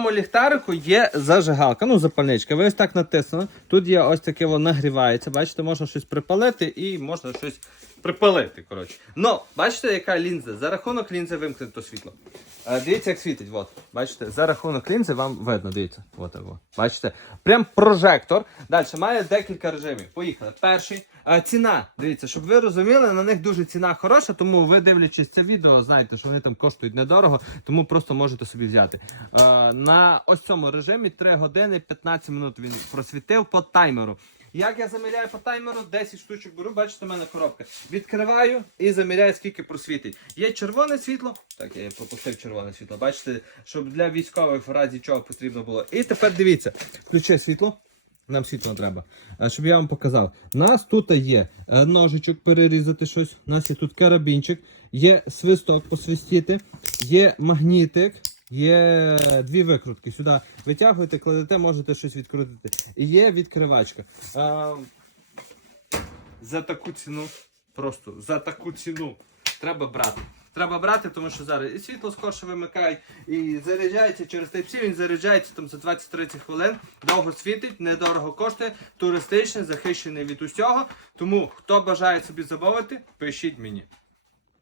цьому ліхтарику є зажигалка, ну запальничка. Ви ось так натиснули. Тут є ось таке воно нагрівається. Бачите, можна щось припалити і можна щось припалити. коротше. Ну, бачите, яка лінза? За рахунок лінзи вимкнено світло. Е, Дивіться, як світить. От. Бачите, за рахунок лінзи вам видно, дивіться. От, от. Бачите? Прям прожектор. Далі має декілька режимів. Поїхали. Перший. Ціна. Дивіться, щоб ви розуміли, на них дуже ціна хороша, тому ви дивлячись це відео, знаєте, що вони там коштують недорого, тому просто можете собі взяти. Е, на ось цьому режимі 3 години 15 минут він просвітив по таймеру. Як я заміряю по таймеру, 10 штучок беру, бачите, в мене коробка. Відкриваю і заміряю, скільки просвітить. Є червоне світло. Так, я пропустив червоне світло. Бачите, щоб для військових в разі чого потрібно було. І тепер дивіться, включи світло. Нам світло треба. Е, Щоб я вам показав. У нас тут є е, ножичок перерізати щось. У нас є тут карабінчик, є свисток посвистіти, є магнітик, є дві викрутки. Сюди витягуєте, кладете, можете щось відкрутити. І є відкривачка. Е, За таку ціну, просто за таку ціну треба брати. Треба брати, тому що зараз і світло скорше вимикають, і заряджається через Type-C, він заряджається там за 20-30 хвилин, довго світить, недорого коштує, туристичний, захищений від усього. Тому хто бажає собі замовити, пишіть мені.